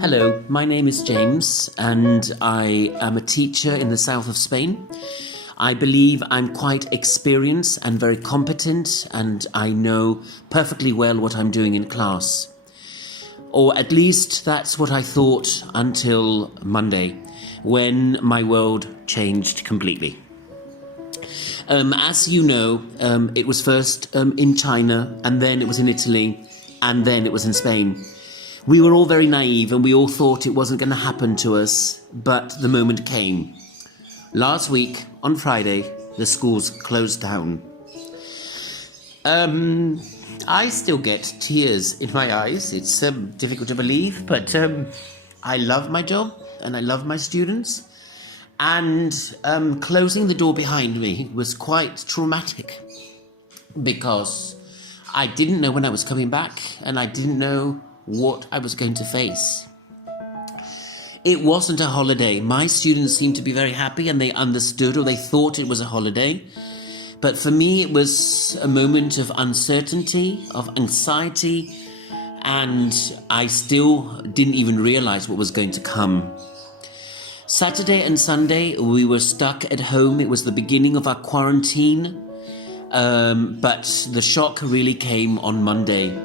Hello, my name is James and I am a teacher in the south of Spain. I believe I'm quite experienced and very competent, and I know perfectly well what I'm doing in class. Or at least that's what I thought until Monday, when my world changed completely. As you know, it was first in China, and then it was in Italy, and then it was in Spain. We were all very naive and we all thought it wasn't going to happen to us, but the moment came. Last week, on Friday, the schools closed down. I still get tears in my eyes. It's difficult to believe, but I love my job and I love my students. And closing the door behind me was quite traumatic because I didn't know when I was coming back and I didn't know what I was going to face. It wasn't a holiday. My students seemed to be very happy and they understood, or they thought it was a holiday. But for me, it was a moment of uncertainty, of anxiety, and I still didn't even realize what was going to come. Saturday and Sunday, we were stuck at home. It was the beginning of our quarantine, but the shock really came on Monday.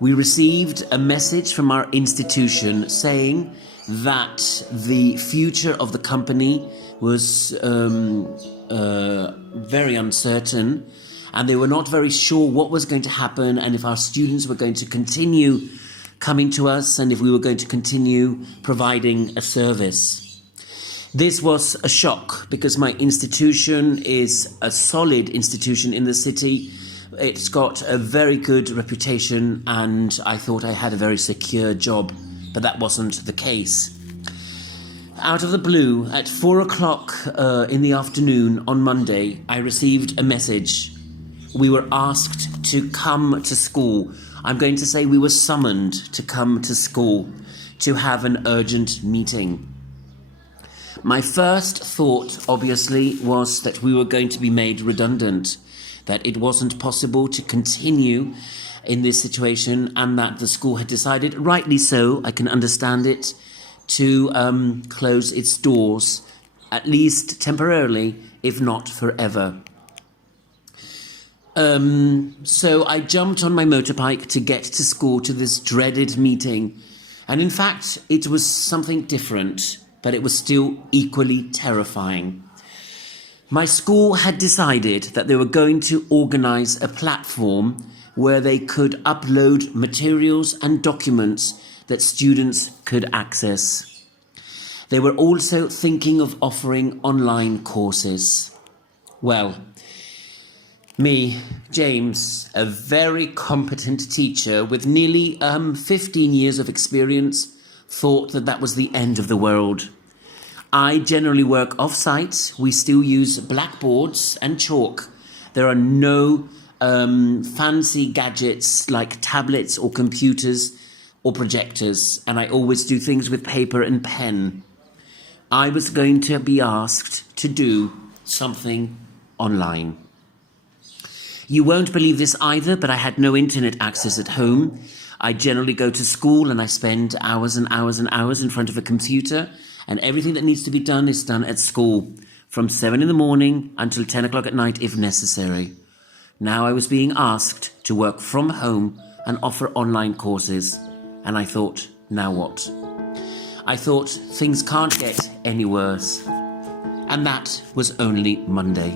We received a message from our institution saying that the future of the company was very uncertain, and they were not very sure what was going to happen and if our students were going to continue coming to us and if we were going to continue providing a service. This was a shock because my institution is a solid institution in the city. It's got a very good reputation and I thought I had a very secure job, but that wasn't the case. Out of the blue, at 4 o'clock in the afternoon on Monday, I received a message. We were asked to come to school. I'm going to say we were summoned to come to school to have an urgent meeting. My first thought, obviously, was that we were going to be made redundant, that it wasn't possible to continue in this situation, and that the school had decided, rightly so, I can understand it, to close its doors, at least temporarily, if not forever. So I jumped on my motorbike to get to school, to this dreaded meeting, and in fact, it was something different, but it was still equally terrifying. My school had decided that they were going to organize a platform where they could upload materials and documents that students could access. They were also thinking of offering online courses. Well, me, James, a very competent teacher with nearly 15 years of experience, thought that that was the end of the world. I generally work off-site. We still use blackboards and chalk. There are no fancy gadgets like tablets or computers or projectors, and I always do things with paper and pen. I was going to be asked to do something online. You won't believe this either, but I had no internet access at home. I generally go to school and I spend hours and hours and hours in front of a computer, and everything that needs to be done is done at school, from 7 in the morning until 10 o'clock at night if necessary. Now I was being asked to work from home and offer online courses, and I thought, now what? I thought things can't get any worse. And that was only Monday.